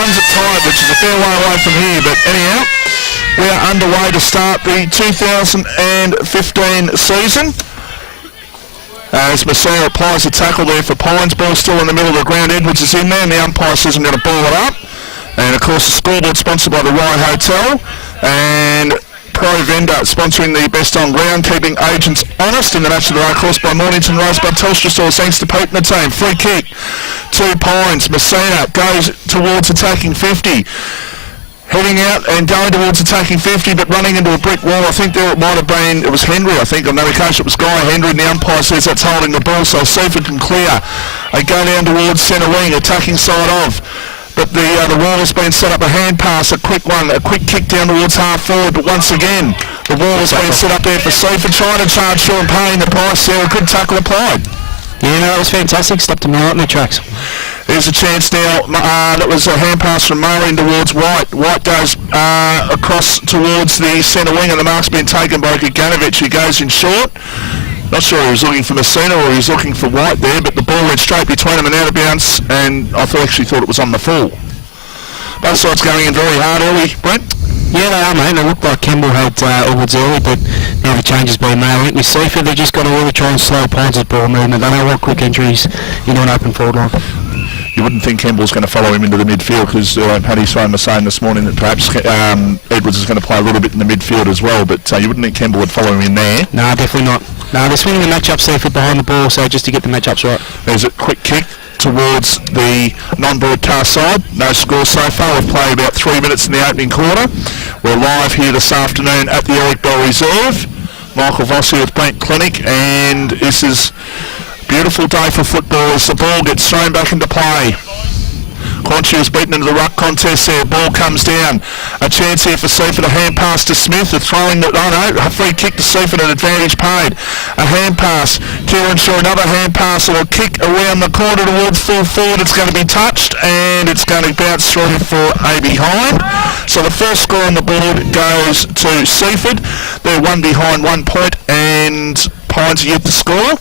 One's at Tide, which is a fair way away from here, but anyhow, we are underway to start the 2015 season. As Messina applies a tackle there for Pines, ball still in the middle of the ground. Edwards is in there, and the umpire says I'm going to ball it up. And of course, the scoreboard sponsored by the Rye Hotel and Pro Vendor sponsoring the best on ground, keeping agents honest in the match of the day, of course, by Mornington Rosebud Telstra Stores. Thanks to Pete and the team. Free kick to Pines. Messina goes towards attacking 50. Heading out and going towards attacking 50, but running into a brick wall. I think there it might have been, it was Henry, I think. On that occasion, it was Guy Henry, and the umpire says that's holding the ball, so Seaford can clear. They go down towards centre wing, attacking side of. But the wall has been set up, a hand pass, a quick one, a quick kick down towards half forward, but once again, the wall has been set up there for Seaford, trying to charge Sean paying the price there. A good tackle applied. Yeah, no, it was fantastic. Stopped him right in the tracks. There's a chance now. That was a hand pass from Murray towards White. White goes across towards the centre wing, and the mark's been taken by Gaganovich, who goes in short. Not sure he was looking for Messina or he was looking for White there, but the ball went straight between them and out of bounds, and I actually thought it was on the full. Both sides going in very hard early, Brent. Yeah, they are, mate. It looked like Kemble had Allwoods early, but now the change has been made. I think with Seaford, they've just got to really try and slow Pines' ball movement. They don't want quick entries into an open forward line. You wouldn't think Kemble's going to follow him into the midfield, because Paddy Sloan was saying this morning that perhaps Edwards is going to play a little bit in the midfield as well, but you wouldn't think Kemble would follow him in there. No, definitely not. No, they're swinging the match-up Seaford behind the ball, so just to get the match-ups right. There's a quick kick towards the non-broadcast side. No score so far. We've played about 3 minutes in the opening quarter. We're live here this afternoon at the Eric Bell Reserve. Michael Vossi with Brent Clinic, and this is a beautiful day for football as the ball gets thrown back into play. Conchi was beaten into the ruck contest there. Ball comes down. A chance here for Seaford. A hand pass to Smith. A throwing, a free kick to Seaford, an advantage paid. A hand pass. Kieran Shaw, another hand pass, or a kick around the corner towards full forward. It's going to be touched, and it's going to bounce through for a behind. So the first score on the board goes to Seaford. They're one behind 1 point, and Pines are yet to score.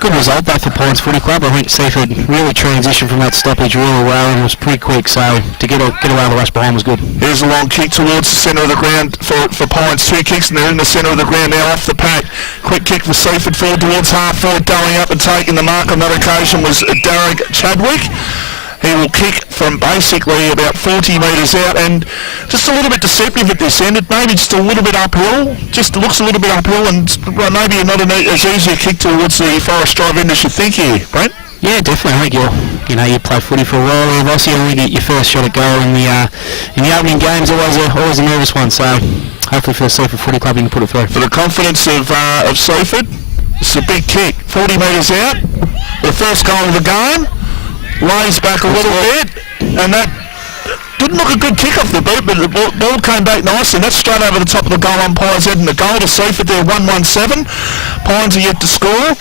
Good result both for Pines Footy Club. I think Seaford really transitioned from that stoppage really well and was pretty quick, so to get away the rush behind was good. Here's a long kick towards the centre of the ground for Pines. 2 kicks, and they're in the centre of the ground now off the pack. Quick kick for Seaford forward towards half forward, going up and taking the mark on that occasion was Derek Chadwick. He will kick from basically about 40 metres out, and just a little bit deceptive at this end. It maybe just a little bit uphill. Just looks a little bit uphill, and maybe not as easy a kick towards the Forest Drive end as you think here, Brent. Yeah, definitely. I think you play footy for a while there, Vossi. I think your first shot at goal in the opening game's always a nervous one. So hopefully for the Seaford Footy Club you can put it through. For the confidence of Seaford, it's a big kick. 40 metres out. The first goal of the game. Lays back a little bit, and that didn't look a good kick off the boot, but the ball came back nicely, and that's straight over the top of the goal umpire's head, and the goal to Seaford there, 1-1-7. Pines are yet to score,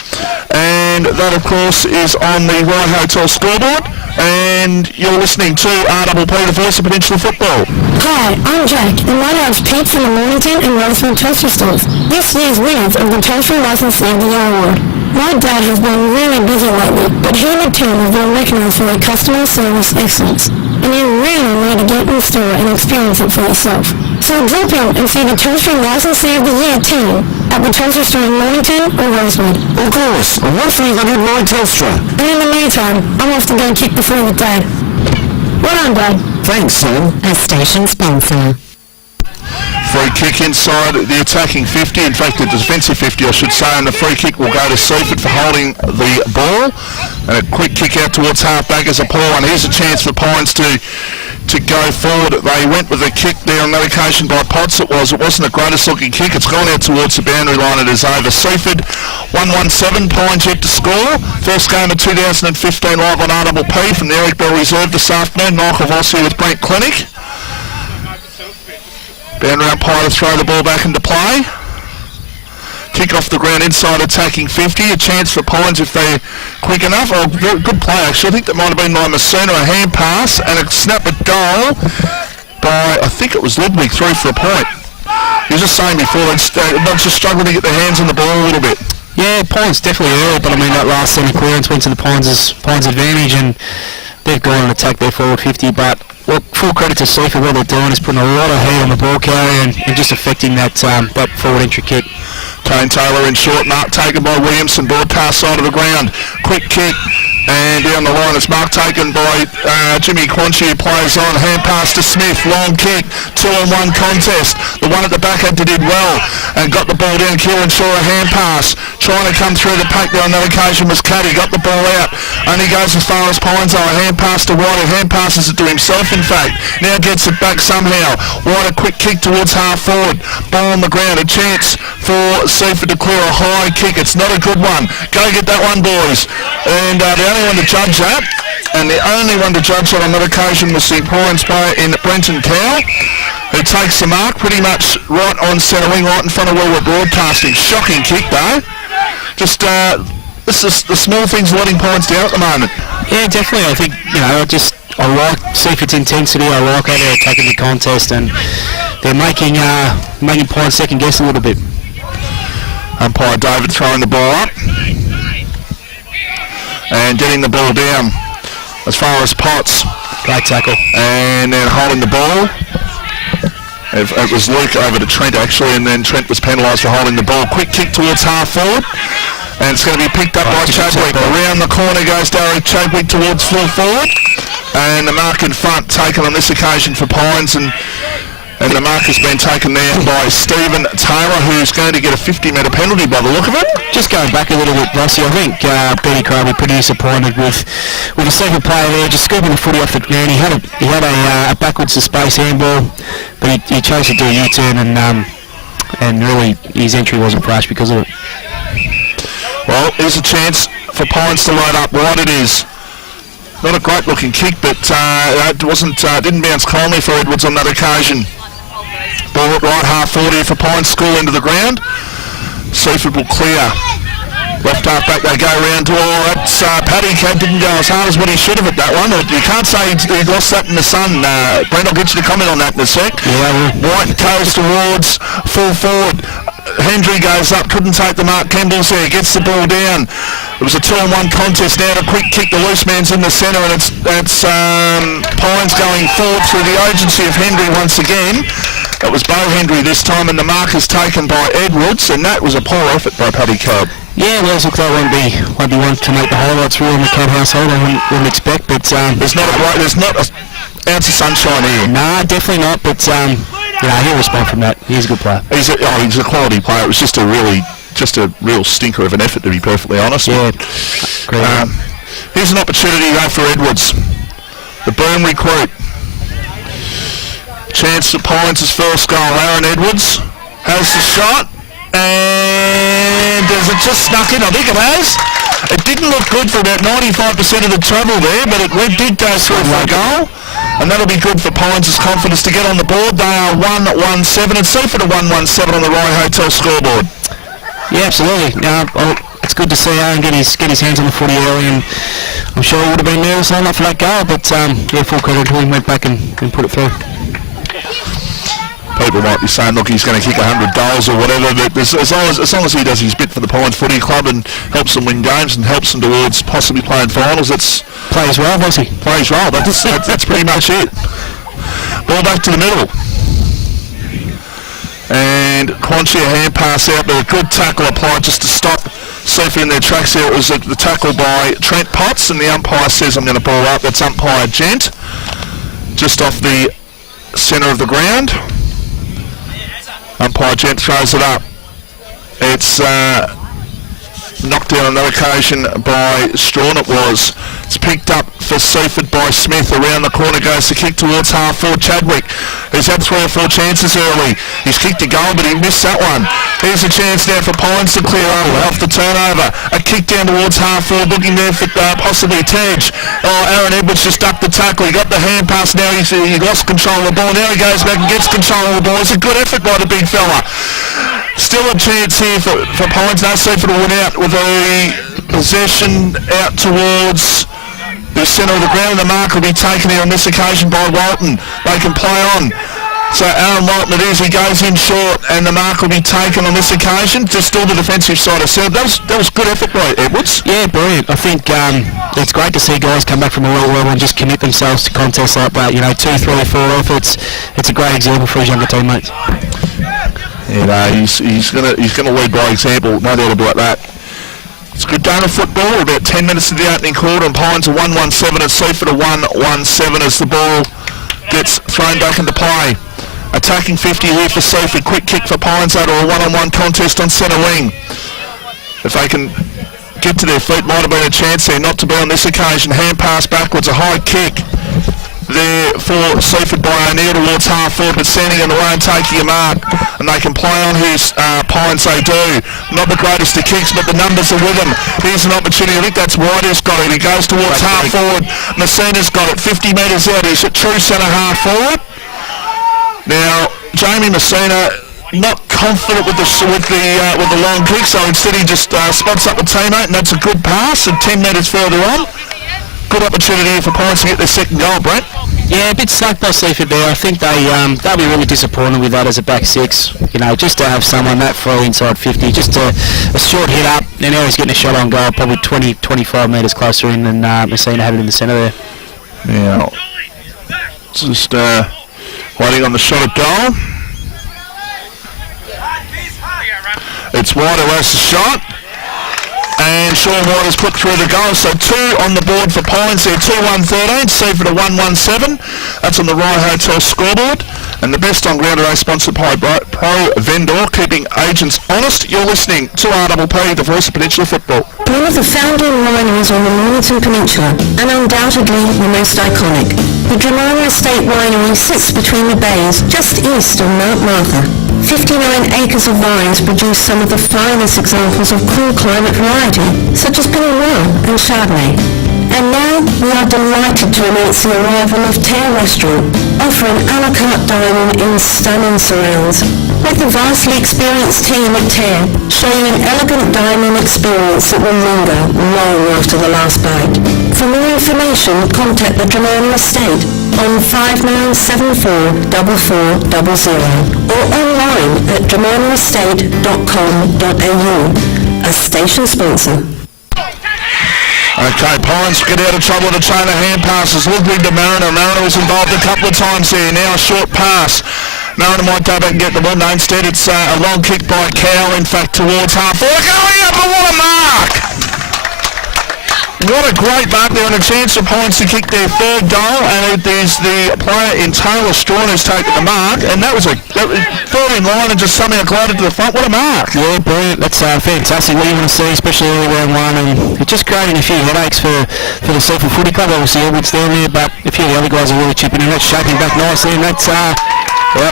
and that of course is on the Rye Hotel scoreboard, and you're listening to RWP, the voice of Peninsula Football. Hi, I'm Jack, and my name's Pete from the Mornington and Roseville Telstra Stores. This year's winners of the Telstra Licensee of the Year Award. My dad has been really busy lately, but he and the team have been recognised for their customer service excellence. And you really need to get in store and experience it for yourself. So drop in and see the Telstra Licensee of the Year team at the Telstra store in Mornington or Rosewood. Of course, what 300 my Telstra? And in the meantime, I'm off to go kick the footy with Dad. Well done, Dad. Thanks, son. A station sponsor. Free kick inside the attacking 50, in fact the defensive 50 I should say, and the free kick will go to Seaford for holding the ball. And a quick kick out towards half-back as a poor one. Here's a chance for Pines to go forward. They went with a kick there on that occasion by Potts. It wasn't the greatest looking kick. It's gone out towards the boundary line. It is over. Seaford 1-1-7, Pines yet to score. First game of 2015 live on RWP from the Eric Bell Reserve this afternoon. Michael Vossi with Brent Clinic. Boundary umpire to throw the ball back into play. Kick off the ground inside attacking 50. A chance for Pines if they're quick enough. Oh, good play actually. I think that might have been by Messina. A hand pass and a snap at goal by, I think it was Ludwig, through for a point. He was just saying before, they're not just struggling to get their hands on the ball a little bit. Yeah, Pines definitely early, but I mean that last centre clearance went to the Pines' advantage, and they've gone and attacked their forward 50, but full credit to Seaford. What they're doing is putting a lot of heat on the ball carrier and just affecting that forward entry kick. Kane Taylor in short, mark taken by Williamson, broadcast side of the ground, quick kick, and down the line it's mark taken by Jimmy Quanchi, who plays on, hand pass to Smith, long kick, 2-on-1 contest. The one at the back end did well and got the ball down. Kieran Shaw, a hand pass, trying to come through the pack there on that occasion was Caddy, got the ball out, only goes as far as Pinesdale, a hand pass to White, hand passes it to himself in fact, now gets it back somehow. White, a quick kick towards half forward, ball on the ground, a chance for Seaford to clear a high kick. It's not a good one. Go get that one, boys. And the only one to judge that, and the only one to judge that on that occasion was the Pines player in Brenton Cow, who takes the mark pretty much right on centre wing, right in front of where we're broadcasting. Shocking kick though. Just this is the small things letting Pines down at the moment. Yeah, definitely. I think I like Seaford's intensity. I like how they're attacking the contest, and they're making Pines second guess a little bit. Umpire David throwing the ball up and getting the ball down as far as Potts. Great tackle. And then holding the ball. It was Luke over to Trent actually, and then Trent was penalised for holding the ball. Quick kick towards half forward, and it's going to be picked up by Chadwick. Around the corner goes Derek Chadwick towards full forward, and the mark in front taken on this occasion for Pines, and the mark has been taken there by Stephen Taylor, who's going to get a 50-metre penalty by the look of it. Just going back a little bit, Rossi, I think Benny Crowe will be pretty disappointed with a second player there, just scooping the footy off the ground. He had a backwards to space handball, but he chose to do a U-turn, and really his entry wasn't flash because of it. Well, here's a chance for Pines to load up. Right it is. Not a great looking kick, but it didn't bounce calmly for Edwards on that occasion. Ball right half forward here for Pines, school into the ground. Seaford will clear. Left half back they go round to that's Paddy Cad didn't go as hard as what he should have at that one. You can't say he lost that in the sun. Brent, I'll get you to comment on that in a sec. Yeah, White goes towards full forward. Hendry goes up, couldn't take the mark. Kendall's there, gets the ball down. It was a 2-on-1 contest now. A quick kick, the loose man's in the centre, and it's Pines going forward through the agency of Hendry once again. It was Bo Hendry this time, and the mark is taken by Edwards, and that was a poor effort by Paddy Cobb. Yeah, well, it looks like won't be one to make the highlights rule in the Cobb household. I wouldn't expect, but there's not an ounce of sunshine here. Nah, definitely not. But he'll respond from that. He's a good player. He's a quality player. It was just a real stinker of an effort, to be perfectly honest. Yeah. Great. Here's an opportunity though for Edwards, the Boom recruit. Chance for Pines' first goal. Aaron Edwards has the shot, and has it just snuck in? I think it has. It didn't look good for about 95% of the travel there, but it did go through for a goal, and that'll be good for Pines' confidence to get on the board. They are 1-1-7, and Seaford are 1-1-7 on the Rye Hotel scoreboard. Yeah, absolutely. It's good to see Aaron get his hands on the footy early, and I'm sure he would have been nervous on that for that goal, but full credit to him, went back and put it through. People might be saying, look, he's going to kick 100 goals or whatever, but as long as he does his bit for the Pines Footy Club and helps them win games and helps them towards possibly playing finals, that's... Plays well, does he? Plays well, that's pretty much it. Ball back to the middle. And Quanchi, a hand pass out, but a good tackle applied just to stop Seaford in their tracks there. It was the tackle by Trent Potts, and the umpire says, I'm going to ball up. That's umpire Gent, just off the centre of the ground. Umpire Gent throws it up. It's knocked down on that occasion by Strawn, it was. It's picked up for Seaford by Smith. Around the corner goes the kick towards half forward. Chadwick, who's had 3 or 4 chances early. He's kicked a goal, but he missed that one. Here's a chance now for Pines to clear off the turnover. A kick down towards half forward, looking there for possibly Tej. Aaron Edwards just ducked the tackle. He got the hand pass. Now he lost control of the ball. Now he goes back and gets control of the ball. It's a good effort by the big fella. Still a chance here for Pines. No, Seaford will win out with a possession out towards the centre of the ground. The mark will be taken here on this occasion by Walton. They can play on. So Aaron White, he goes in short, and the mark will be taken on this occasion. Just still the defensive side of Seaford. That was good effort by Edwards. Yeah, brilliant. I think it's great to see guys come back from a low level and just commit themselves to contests like that. 2, 3, 4 efforts. It's a great example for his younger teammates. He's gonna lead by example, no doubt about that. It's a good game of football. We're about 10 minutes to the opening quarter, and Pines are 1-1-7 and Seaford are 1-1-7 as the ball gets thrown back into play. Attacking 50 here for Seaford. Quick kick for Pines out, or a one-on-one contest on centre wing. If they can get to their feet, might have been a chance there, not to be on this occasion. Hand pass backwards, a high kick there for Seaford by O'Neill towards half forward, but standing in the way and taking a mark, and they can play on his Pines, they do. Not the greatest of kicks, but the numbers are with him. Here's an opportunity. I think that's White who's got it. He goes towards half forward. Messina's got it 50 metres out. He's at true centre half forward. Now Jamie Messina not confident with the long kick, so instead he just spots up the teammate, and that's a good pass. And 10 metres further on, good opportunity here for Pines to get their second goal, Brent. Yeah, a bit slack by Seaford there. I think they'll be really disappointed with that as a back six. Just to have someone that throw inside 50, just a short hit up, and now he's getting a shot on goal, probably 20, 25 metres closer in than Messina had it in the centre there. Now, just waiting on the shot at goal. It's White who has the shot. And Sean White has put through the goal. So 2 on the board for Pines there. 2-1-13. Seaford a 1-1-7. That's on the Rye Hotel scoreboard. And the best on ground today, sponsored by Pro Vendor, keeping agents honest. You're listening to RWP, the voice of Peninsula football. One of the founding wineries on the Mornington Peninsula, and undoubtedly the most iconic. The Dramana Estate Winery sits between the bays, just east of Mount Martha. 59 acres of vines produce some of the finest examples of cool climate variety, such as Pinot Noir and Chardonnay. And now we are delighted to announce the arrival of Tear Restaurant, offering a la carte dining in stunning surrounds. Let the vastly experienced team at Tear show you an elegant dining experience that will linger long after the last bite. For more information, contact the Dramana Estate on 59744400 or online at dramanaestate.com.au. A station sponsor. Okay, Pines get out of trouble with the chain of hand passes. Looking to Mariner. Mariner was involved a couple of times there. Now a short pass. Mariner might go back and get the ball. No, instead it's a long kick by Cowell, in fact, towards half forward. Going up, but what a mark! What a great mark there, and a chance for Pines to kick their third goal, and there's the player in Taylor Strawn who's taken the mark, and that was third in line and just somehow glided to the front. What a mark! Yeah, brilliant. That's fantastic. What you want to see, especially early round one, and it's just creating a few headaches for the Seaford Footy Club. Obviously, Edwards down there, but a few of the other guys are really chipping in. That's shaping back nicely, and that's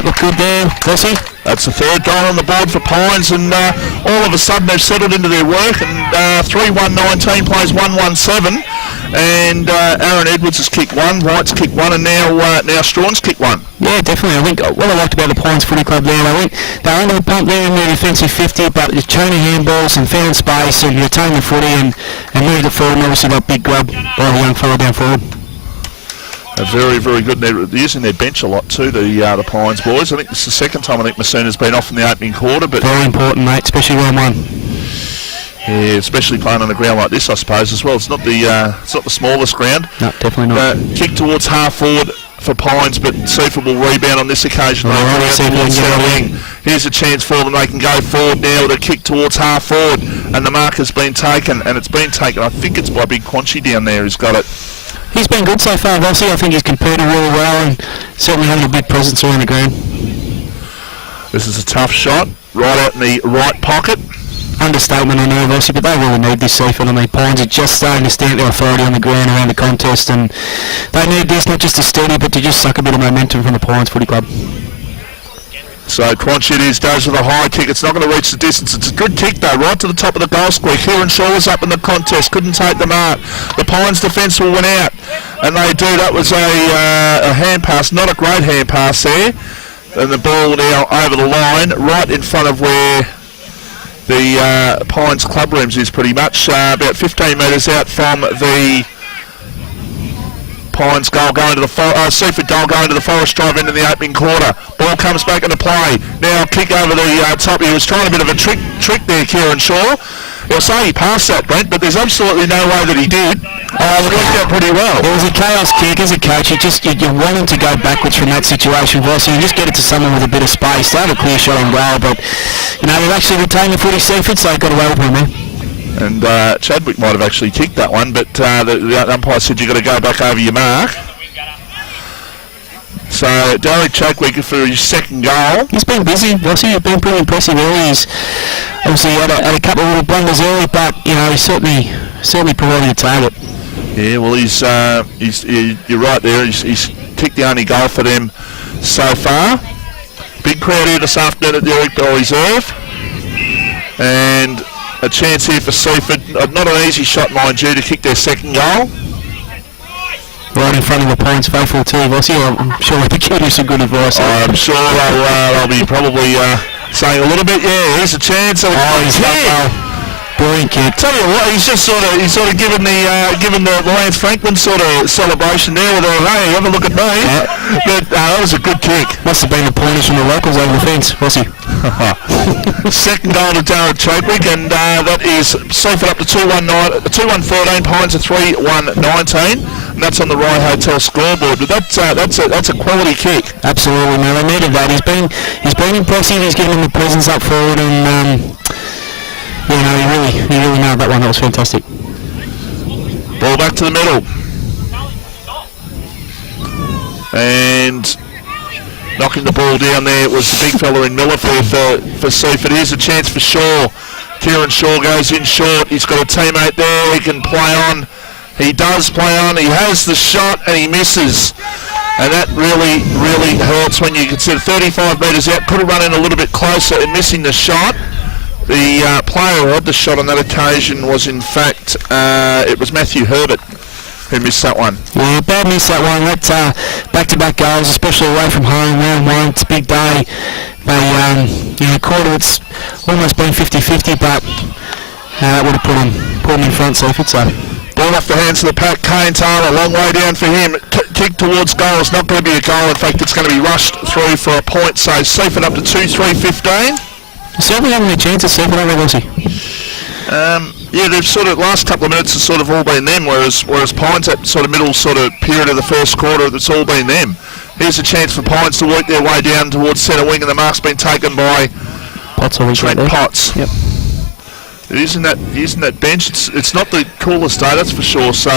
look good there, Lessie. That's the third goal on the board for Pines, and all of a sudden they've settled into their work, and 3-1-19 plays 1-1-7, and Aaron Edwards has kicked one, White's kicked one, and now Strawn's kicked one. Yeah, definitely. I think what I liked about the Pines Footy Club there, they were under the pump there in their defensive 50, but you're chain of handballs and found space and retained the footy and moved it forward, and obviously got big grub by the young fella down forward. Very, very good. They're using their bench a lot too, the Pines boys. I think it's the second time I think Messina's been off in the opening quarter. But very important, mate, especially round one. Yeah, especially playing on a ground like this, I suppose, as well. It's not the smallest ground. No, definitely not. Kick towards half forward for Pines, but Seaford will rebound on this occasion. Here's a chance for them. They can go forward now with a kick towards half forward, and the mark has been taken, and it's been taken. I think it's by Big Quanchy down there who's got it. He's been good so far, Vossi. I think he's competed really well and certainly having a big presence around the ground. This is a tough shot, right out in the right pocket. Understatement, I know, Vossi, but they really need this Seaford. I mean, Pines are just starting to stamp their authority on the ground around the contest, and they need this not just to steady, but to just suck a bit of momentum from the Pines Footy Club. So Quanchy it is, goes with a high kick. It's not going to reach the distance. It's a good kick though, right to the top of the goal square. Kieran Shaw was up in the contest, couldn't take the mark. The Pines defence will win out, and they do. That was a hand pass, not a great hand pass there. And the ball now over the line, right in front of where the Pines club rooms is pretty much, about 15 metres out from the Pines goal going to the Seaford goal going to the Forest drive into the opening quarter. Ball comes back into play. Now kick over the top. He was trying a bit of a trick there, Kieran Shaw. He'll say he passed that, Brent, but there's absolutely no way that he did. It worked out pretty well. It was a chaos kick. As a coach, you want him to go backwards from that situation, Vossi, and just get it to someone with a bit of space. They have a clear shot on goal, but they've actually retained the footy, Seaford, so they've got away with him, man. And Chadwick might have actually kicked that one, but the umpire said you've got to go back over your mark. So Derek Chadwick for his second goal. He's been busy, Vossi. He's been pretty impressive early. He's obviously had a couple of little blunders early, but he's certainly providing a target. Yeah, well, you're right there. He's kicked the only goal for them so far. Big crowd here this afternoon at the Eric Bell Reserve, and a chance here for Seaford. Not an easy shot, mind you, to kick their second goal. Right in front of the Pines faithful too, Vossi. I'm sure they give you some good advice. I'm sure they'll be probably saying a little bit. Yeah, here's a chance. He's brilliant kick. Tell you what, he's sort of given the Lance Franklin sort of celebration there with hey, have a look at me. But that was a good kick. Must have been the pointers from the locals over the fence, Vossi. Second goal to Darren Chadwick, and that is Seaford up to 2-1-14, Pines to 3-1-19, and that's on the Rye Hotel scoreboard. But that's a quality kick. Absolutely, man. They needed that. He's been impressive. He's given them the presence up forward, and he really nailed that one. That was fantastic. Ball back to the middle, and knocking the ball down there was the big fella in Miller for Seaford. Here's a chance for Shaw. Kieran Shaw goes in short. He's got a teammate there he can play on. He does play on. He has the shot and he misses. And that really, really hurts when you consider 35 metres out. Could have run in a little bit closer and missing the shot. The player who had the shot on that occasion was, in fact, it was Matthew Herbert who missed that one. Yeah, bad miss that one. That's back-to-back goals, especially away from home, round one. It's a big day. They, quarter, it's almost been 50-50, but that would have put him in front, Seaford, so. Ball off the hands of the pack. Kane Taylor, long way down for him. Kick towards goal. It's not going to be a goal. In fact, it's going to be rushed through for a point. So Seaford up to 2-3-15. Certainly having a chance at Seaford, aren't they, Lucy? Yeah, they've sort of last couple of minutes has sort of all been them, whereas Pines that sort of middle sort of period of the first quarter, it's all been them. Here's a chance for Pines to work their way down towards centre wing, and the mark's been taken by Trent Potts. Yep. Using that bench, it's not the coolest day, that's for sure. So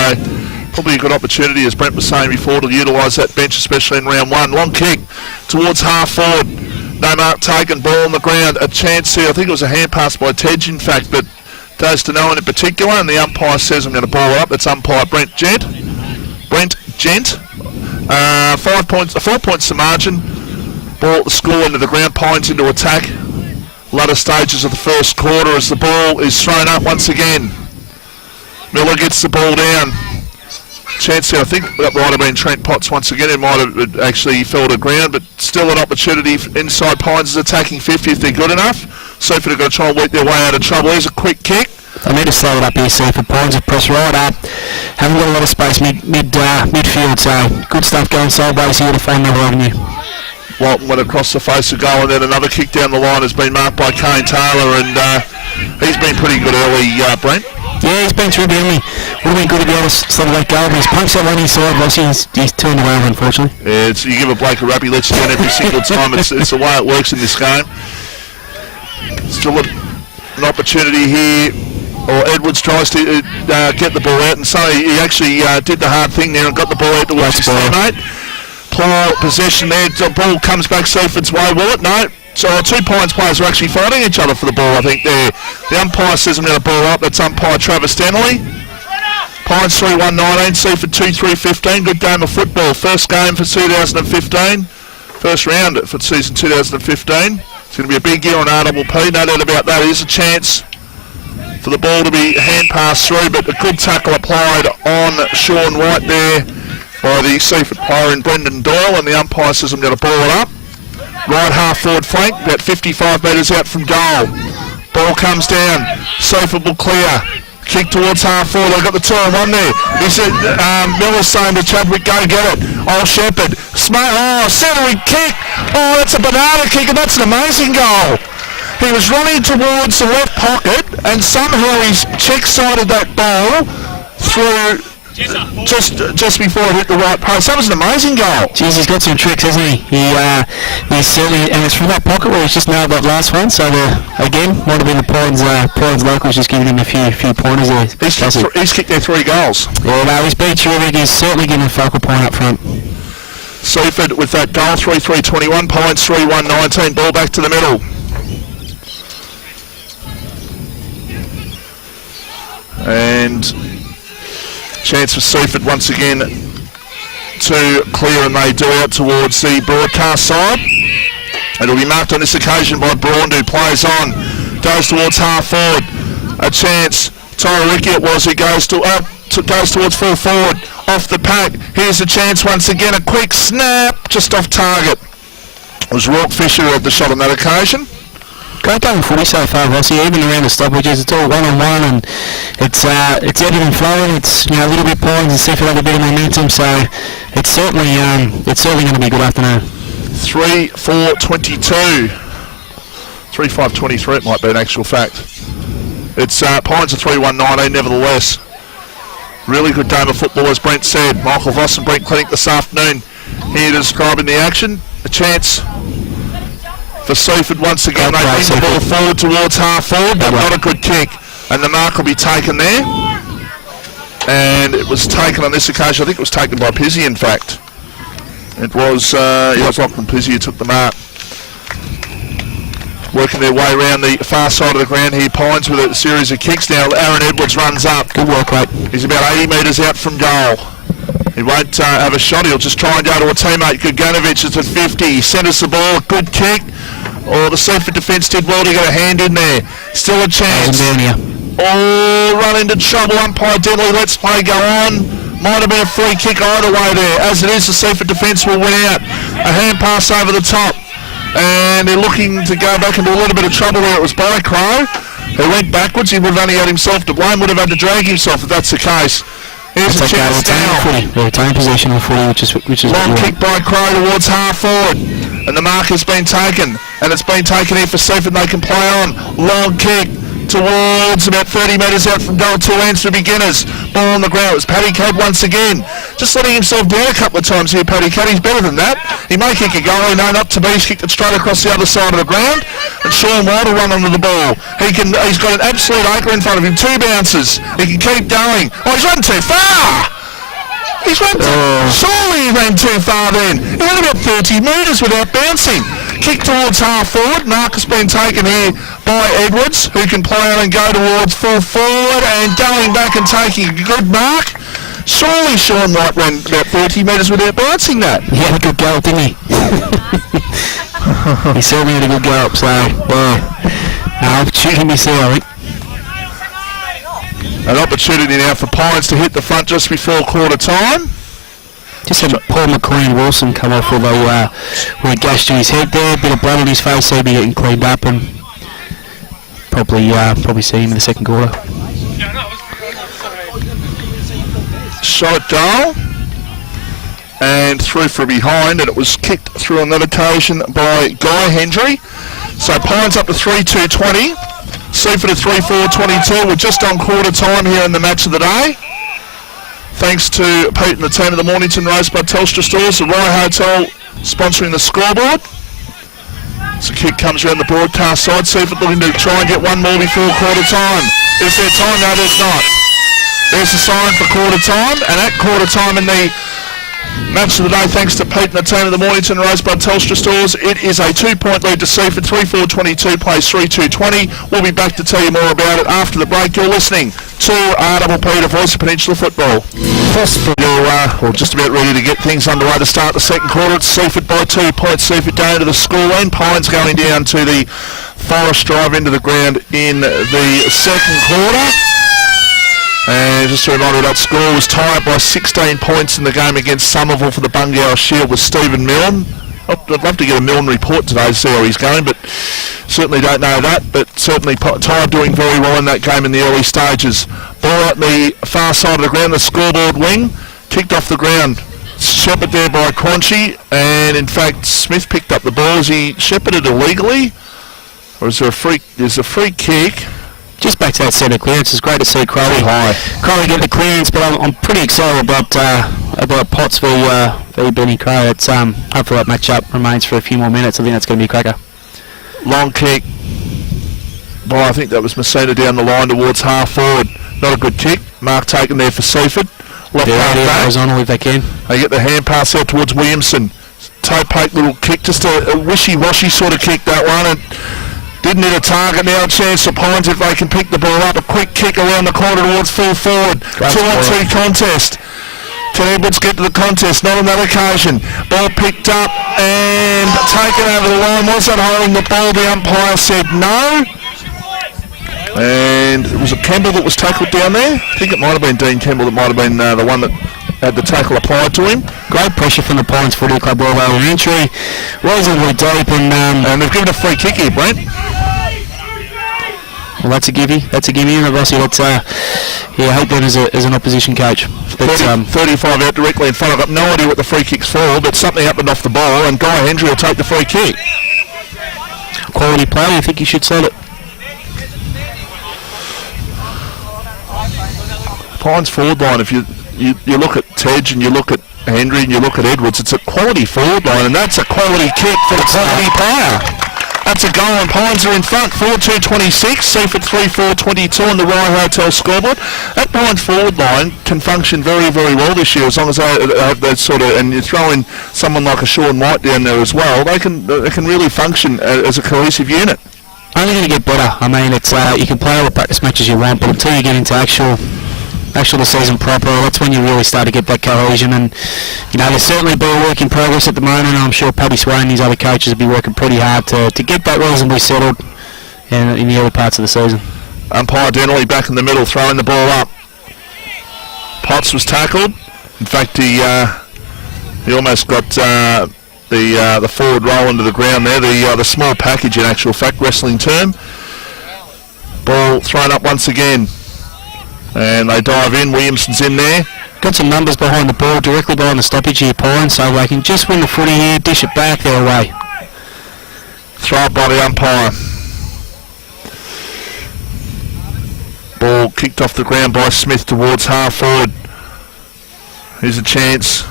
probably a good opportunity, as Brent was saying before, to utilise that bench, especially in round one. Long kick towards half forward. No mark taken, ball on the ground. A chance here. I think it was a hand pass by Tej, in fact, but goes to no one in particular. And the umpire says, I'm going to ball it up. That's umpire Brent Gent. 4 points to margin. Ball at the score into the ground. Pines into attack. Latter stages of the first quarter as the ball is thrown up once again. Miller gets the ball down. Chance here, I think that might have been Trent Potts once again. It might have actually fell to ground, but still an opportunity inside. Pines is attacking 50 if they're good enough. Seaford are going to try and work their way out of trouble. Here's a quick kick. They need to slow it up here, Seaford. Pines have pressed right up. Haven't got a lot of space midfield, so good stuff going sideways here to find another avenue. Walton went across the face of goal, and then another kick down the line has been marked by Kane Taylor, and he's been pretty good early, Brent. Yeah, he's been through the enemy. Would have been good to be able to slow that goal, but he's punched that one inside, Vossi. He's turned around, unfortunately. Yeah, you give a bloke a rap, he lets you down every single time. It's the way it works in this game. Still an opportunity here, or Edwards tries to get the ball out, and so he actually did the hard thing there and got the ball out towards his teammate. Poor possession there. The ball comes back Seaford's way. Will it? No. So our two Pines players are actually fighting each other for the ball, I think, there. The umpire says I'm going to ball up. That's umpire Travis Stanley. Pines 3-1-19, Seaford 2-3-15. Good game of football. First game for 2015. First round for season 2015. It's going to be a big year on RDP, no doubt about that. Here's a chance for the ball to be hand passed through, but a good tackle applied on Sean White there by the Seaford player in Brendan Doyle, and the umpire says I'm going to ball it up. Right half forward flank, about 55 metres out from goal. Ball comes down. Seaford will clear. Kick towards half forward. They've got the 2-on-1 there. He said, Miller's saying to Chadwick, go get it. Old Shepherd. Centering kick. Oh, that's a banana kick, and that's an amazing goal. He was running towards the left pocket, and somehow he's check-sided that ball through just before it hit the right post. That was an amazing goal. Jeez, he's got some tricks, hasn't he? He's certainly, and it's from that pocket where he's just nailed that last one. So again, might have been the Pines locals just giving him a few pointers there. He's kicked their 3 goals. Yeah, no, he's been terrific. He's certainly given a focal point up front. Seaford with that goal, 3-3-21, Pines 3-1-19. Ball back to the middle. And chance for Seaford once again to clear, and they do out towards the broadcast side. It'll be marked on this occasion by Braun, who plays on, goes towards half forward. A chance. Tyriki it was, who goes towards full forward, off the pack. Here's a chance once again, a quick snap, just off target. It was Rourke Fisher who had the shot on that occasion. Great game footy so far, Rossi. Even around the stoppages, it's all one-on-one, and it's ebbing and flowing. It's a little bit Pines and Seaford have a bit of momentum, so it's certainly going to be a good afternoon. 3-4-22, 3-5-23 it might be in actual fact. It's Pines are 3-1-19 nevertheless. Really good game of football, as Brent said. Michael Voss and Brent Clinic this afternoon here describing the action. A chance for Seaford once again. They bring the ball forward towards half forward, but not a good kick. And the mark will be taken there. And it was taken on this occasion. I think it was taken by Pizzi, in fact. It was Lachlan Pizzi who took the mark. Working their way around the far side of the ground here. Pines with a series of kicks now. Aaron Edwards runs up. Good work, mate. He's about 80 metres out from goal. He won't have a shot. He'll just try and go to a teammate. Guganovic is at 50. He centres the ball. Good kick. Oh, the Seaford defence did well to get a hand in there. Still a chance. Oh, run into trouble. Umpire Deadly lets play go on. Might have been a free kick either way there. As it is, the Seaford defence will win out. A hand pass over the top. And they're looking to go back into a little bit of trouble there. It was by Crow, who went backwards. He would have only had himself to blame. Would have had to drag himself if that's the case. Here's a chance now. Retain possession of footy, which is long kick by Crow towards half forward, and the mark has been taken, and it's been taken here for Seaford. They can play on. Long kick towards about 30 metres out from goal. 2 hands for beginners. Ball on the ground. It was Paddy Cadd once again, just letting himself down a couple of times here. Paddy Cadd, he's better than that. He may kick a goal. No, not to be. He's kicked it straight across the other side of the ground, and Sean White will run onto the ball. He's got an absolute acre in front of him. 2 bounces. He can keep going. Oh, he's run too far. He's run surely he ran too far then. He went about 30 metres without bouncing. Kick towards half forward. Mark has been taken here by Edwards, who can play on and go towards full forward, and going back and taking a good mark. Surely Sean White ran about 30 metres without bouncing that. He had a good go, didn't he? He certainly had a good go up, so opportunity missed there, I think. An opportunity now for Pines to hit the front just before quarter time. Just had Paul McLean Wilson come off with a gash to his head there, a bit of blood on his face, so he'll be getting cleaned up, and probably see him in the second quarter. Shot at goal and through from behind, and it was kicked through on that occasion by Guy Hendry. So Pines up to 3-2-20. Seaford at 3-4-22. We're just on quarter time here in the match of the day. Thanks to Pete and the team of the Mornington Rosebud Telstra stores, the Rye Hotel sponsoring the scoreboard. So kick comes around the broadcast side. Seaford looking to try and get one more before quarter time. Is there time? No, there's not. There's a sign for quarter time, and at quarter time in the match of the day, thanks to Pete and the team of the Mornington Rosebud Telstra stores, it is a 2-point lead to Seaford. 3-4-22 plays 3-2-20. We'll be back to tell you more about it after the break. You're listening to RPP, the voice of Peninsula football. You're just about ready to get things underway to start the second quarter. It's Seaford by 2 points. Seaford going to the score end. Pines going down to the Forest Drive into the ground in the second quarter. And just a reminder, that score was tied by 16 points in the game against Somerville for the Bungower Shield with Stephen Milne. I'd love to get a Milne report today to see how he's going, but certainly don't know that. But certainly Tide doing very well in that game in the early stages. Ball out the far side of the ground, the scoreboard wing, kicked off the ground. Shepherded there by Crunchy, and in fact Smith picked up the ball. Is he shepherded illegally, or is there a free? There's a free kick. Just back to that centre clearance. It's great to see Crowley get the clearance, but I'm pretty excited about Potts v Benny Crow. It's hopefully that match-up remains for a few more minutes. I think that's going to be a cracker. Long kick. Well, I think that was Messina down the line towards half forward. Not a good kick. Mark taken there for Seaford. Left half back. Horizontal if they can. They get the hand pass out towards Williamson. Toe poke little kick, just a wishy-washy sort of kick, that one. And didn't hit a target. Now a chance for Pines if they can pick the ball up. A quick kick around the corner towards full forward. 2-on-2 contest. Can Edwards get to the contest? Not on that occasion. Ball picked up and taken over the line. Was that holding the ball? The umpire said no. And it was a Campbell that was tackled down there. I think it might have been Dean Campbell that might have been the one that had the tackle applied to him. Great pressure from the Pines Footy Club ball over an entry. Reasonably deep and they've given a free kick here, Brent. Well, that's a gimme. And Rossi, let's I hate them as an opposition coach. 35 out directly in front. I've got no idea what the free kick's for, but something happened off the ball, and Guy Hendry will take the free kick. Quality play. I think you should set it. Pines forward line, if you look at Tej and you look at Hendry and you look at Edwards, it's a quality forward line, and that's a quality kick for the quality player. That's a goal, and Pines are in front, 4-2-26, Seaford 3-4-22 on the Rye Hotel scoreboard. That Pines forward line can function very, very well this year, as long as they have that sort of, and you throw in someone like a Sean White down there as well, they can really function as a cohesive unit. Only going to get better. I mean, it's you can play all the practice matches you want, but until you get into actual the season proper, that's when you really start to get that cohesion. And there's certainly been a work in progress at the moment, and I'm sure Paddy Swain and his other coaches will be working pretty hard to get that reasonably settled in the early parts of the season. Umpire Denley back in the middle, throwing the ball up. Potts was tackled. In fact, he almost got the forward roll into the ground there. The small package, in actual fact, wrestling term. Ball thrown up once again. And they dive in. Williamson's in there. Got some numbers behind the ball, directly behind the stoppage here, Pines, so they can just win the footy here, dish it back their way. Throw up by the umpire. Ball kicked off the ground by Smith towards half forward. Here's a chance.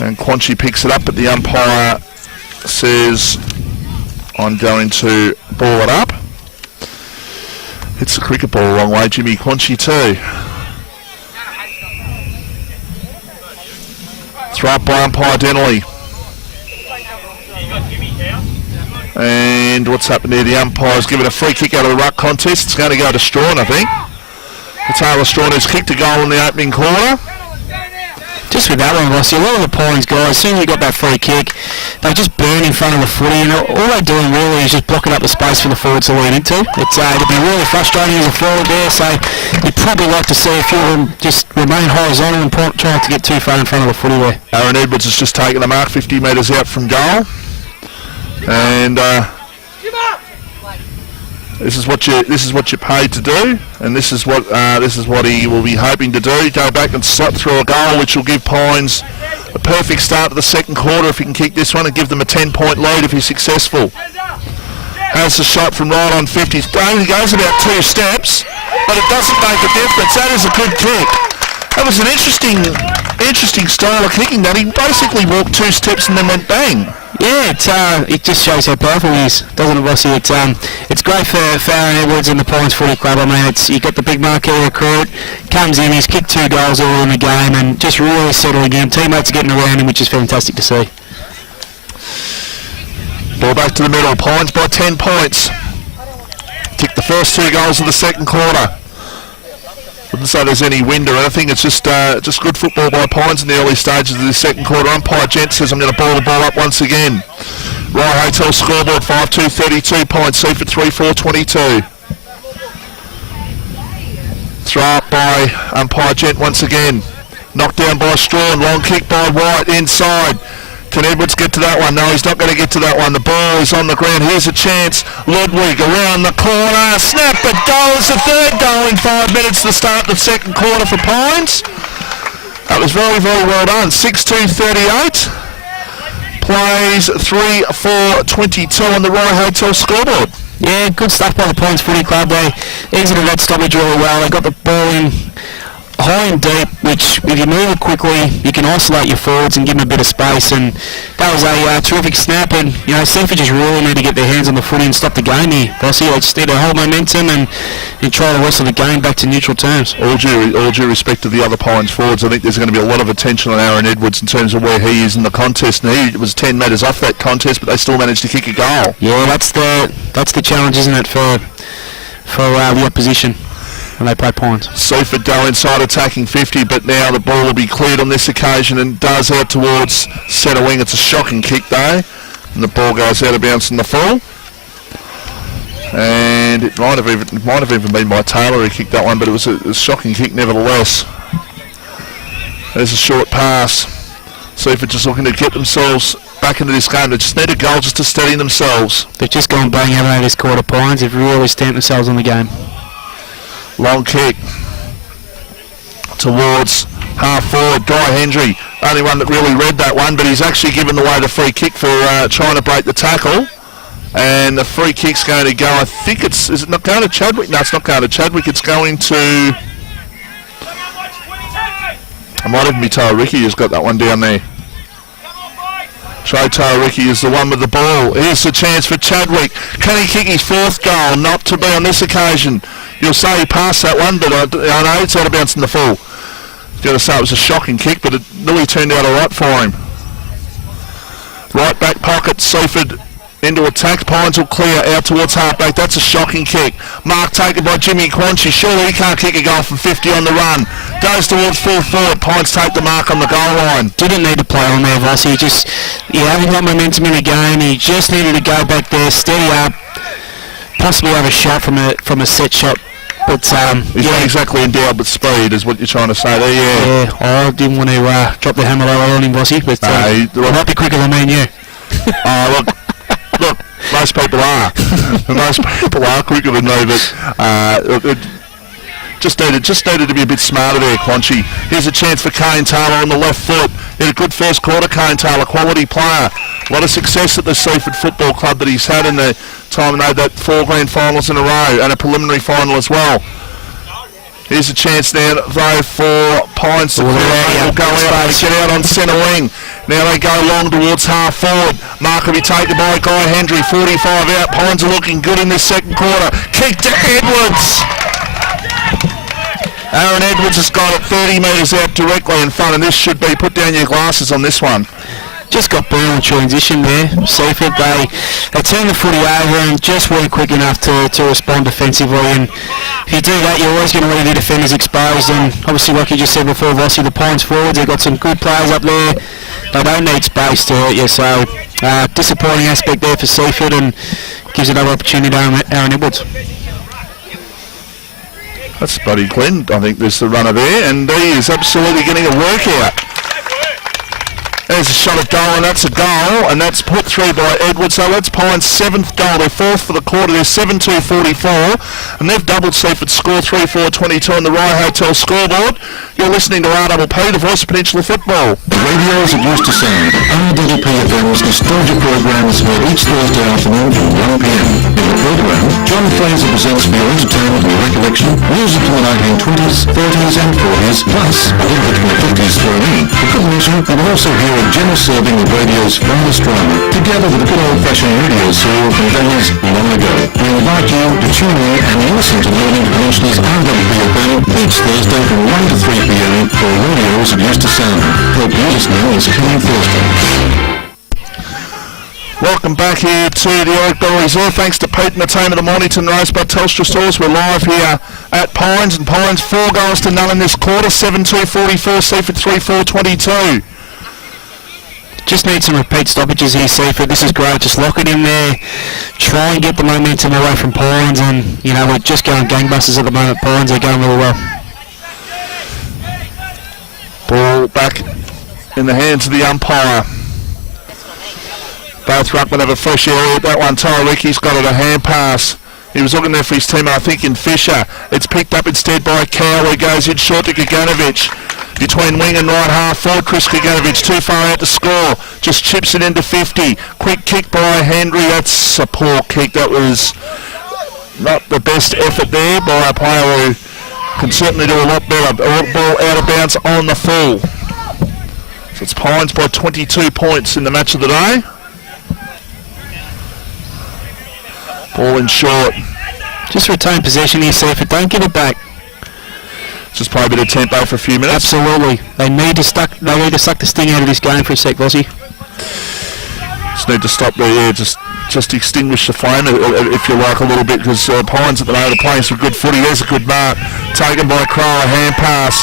And Quanchy picks it up, but the umpire says, I'm going to ball it up. Hits the cricket ball the wrong way, Jimmy Quanchy too. Throw up by umpire Denley. And what's happened there? The umpire's given a free kick out of the ruck contest. It's going to go to Strawn, I think. Taylor Strawn has kicked a goal in the opening quarter. Just with that one, Rossi, a lot of the Pines guys, as soon as you got that free kick, they just burn in front of the footy, and all they're doing really is just blocking up the space for the forwards to lean into. It'd be really frustrating as a forward there, so you'd probably like to see a few of them just remain horizontal and try not to get too far in front of the footy there. Aaron Edwards has just taken the mark 50 metres out from goal, and this is what you're paid to do, and this is what he will be hoping to do. Go back and slap through a goal, which will give Pines a perfect start to the second quarter if he can kick this one and give them a 10-point lead if he's successful. Has the shot from right on 50. He goes about 2 steps, but it doesn't make a difference. That is a good kick. That was an interesting style of kicking. That he basically walked 2 steps and then went bang. Yeah, it just shows how powerful he is, doesn't it, Rossi? It's great for Aaron Edwards and the Pines Footy Club. I mean, you got the big marquee recruit, comes in, he's kicked 2 goals early in the game and just really settling in. Teammates are getting around him, which is fantastic to see. Ball back to the middle. Pines by 10 points. Kicked the first 2 goals of the second quarter. Wouldn't say there's any wind or anything. It's just good football by Pines in the early stages of the second quarter. Umpire Gent says I'm going to ball the ball up once again. Rye Hotel scoreboard 5-2-32 Pines. Seaford 3-4-22. Throw up by umpire Gent once again. Knocked down by Strawn. Long kick by White inside. Can Edwards get to that one? No, he's not going to get to that one. The ball is on the ground. Here's a chance. Ludwig around the corner. Snap, but goes. The third goal in 5 minutes to start the second quarter for Pines. That was very, very well done. 6-2-38. Plays 3-4-22 on the Roy Hotel scoreboard. Yeah, good stuff by the Pines Footy Club. They exited that stoppage really well. They got the ball in high and deep, which if you move it quickly, you can isolate your forwards and give them a bit of space, and that was a terrific snap. And Seaford just really need to get their hands on the footy and stop the game here. Bossy, they just need to hold momentum and try the rest of the game back to neutral terms. All due respect to the other Pines forwards, I think there's going to be a lot of attention on Aaron Edwards in terms of where he is in the contest, and he was 10 metres off that contest, but they still managed to kick a goal. Yeah, that's the challenge, isn't it, for the opposition when they play Pines. Seaford go inside attacking 50, but now the ball will be cleared on this occasion and does out towards centre wing. It's a shocking kick though, and the ball goes out of bounds in the full. And it might have even been by Taylor who kicked that one, but it was a shocking kick nevertheless. There's a short pass. Seaford just looking to get themselves back into this game. They just need a goal just to steady themselves. They've just gone bang out this quarter. Pines have really stamped themselves on the game. Long kick towards half forward. Guy Hendry, only one that really read that one, but he's actually given away the free kick for trying to break the tackle. And the free kick's going to go, I think is it not going to Chadwick? No, it's not going to Chadwick. It's going to... I might even be Ricky who's got that one down there. Trey Ricky is the one with the ball. Here's the chance for Chadwick. Can he kick his fourth goal? Not to be on this occasion. You'll say he passed that one, but I know it's out of bounds in the full. Got to say it was a shocking kick, but it really turned out all right for him. Right back pocket, Seaford into attack. Pines will clear out towards halfback. That's a shocking kick. Mark taken by Jimmy Quanchy. Surely he can't kick a goal from 50 on the run. Goes towards full forward. Pines take the mark on the goal line. Didn't need to play on there, Vossi. You haven't got momentum in the game. He just needed to go back there, steady up, possibly have a shot from a set shot. But he's not exactly endowed with speed, is what you're trying to say there. Yeah, I didn't want to drop the hammer lower on him, Vossi, but he might be quicker than me and you. Look, most people are. Most people are quicker than me, but just needed to be a bit smarter there, Quanchy. Here's a chance for Kane Taylor on the left foot. He had a good first quarter, Kane Taylor, quality player. A lot of success at the Seaford Football Club that he's had in the time they had that 4 grand finals in a row and a preliminary final as well. Here's a chance now, though, for Pines to go out and get out on centre wing. Now they go long towards half forward. Mark will be taken by Guy Hendry, 45 out. Pines are looking good in this second quarter. Kick to Edwards. Aaron Edwards has got it 30 metres out directly in front, and this should be, put down your glasses on this one. Just got burned on transition there. Seaford, they turned the footy over and just weren't quick enough to respond defensively. And if you do that, you're always going to leave your defenders exposed. And obviously, like you just said before, Vossi, the Pines forwards, they've got some good players up there. They don't need space to hurt you. So disappointing aspect there for Seaford, and gives another opportunity to Aaron Edwards. That's Buddy Glenn, I think there's the runner there, and he is absolutely getting a workout. There's a shot at goal, and that's a goal, and that's put through by Edwards. So that's Pines' 7th goal, their 4th for the quarter. They're 7-2-44, and they've doubled Seaford's score 3-4-22 on the Rye Hotel scoreboard. You're listening to RDP, the voice of Peninsula football. The radio as it used to sound. RDPFM's nostalgia program is heard each Thursday afternoon from 1 p.m. In the program, John Fraser presents for your entertainment and recollection music from the 1920s, 30s and 40s, plus a little bit from the 50s thrown in. For good reason, you will also hear a generous serving of radio's finest drama, together with a good old-fashioned radio serial from days long ago. We invite you to tune in and listen to Learning Peninsula's RDPFM each Thursday from 1 to 3 p.m. for radio as it used to sound. Hope you listening this coming Thursday. Welcome back here to the Eric Bell Reserve. Thanks to Pete and the team of the Mornington Rosebud Telstra stores. We're live here at Pines, and Pines 4 goals to none in this quarter. 7-2-44, Seaford 3-4-22. Just need some repeat stoppages here, Seaford. This is great. Just lock it in there. Try and get the momentum away from Pines, and we're just going gangbusters at the moment. Pines are going really well. Ball back in the hands of the umpire. Both ruckmen have a fresh area at that one. Tyreeki's got it, a hand pass. He was looking there for his team, I think, in Fisher. It's picked up instead by Cow. He goes in short to Kaganovich. Between wing and right half forward, Chris Kaganovich too far out to score. Just chips it into 50. Quick kick by Henry. That's a poor kick. That was not the best effort there by a player who can certainly do a lot better. Ball out of bounds on the full. So it's Pines by 22 points in the match of the day. Ball in short. Just retain possession here, Seaford. Don't give it back. Just play a bit of tempo for a few minutes. Absolutely. They need to suck the sting out of this game for a sec, Vossie. Just need to stop there, yeah, just extinguish the flame, if you like, a little bit, because Pines at the moment are playing some good footy. There's a good mark. Taken by Crow, a hand pass.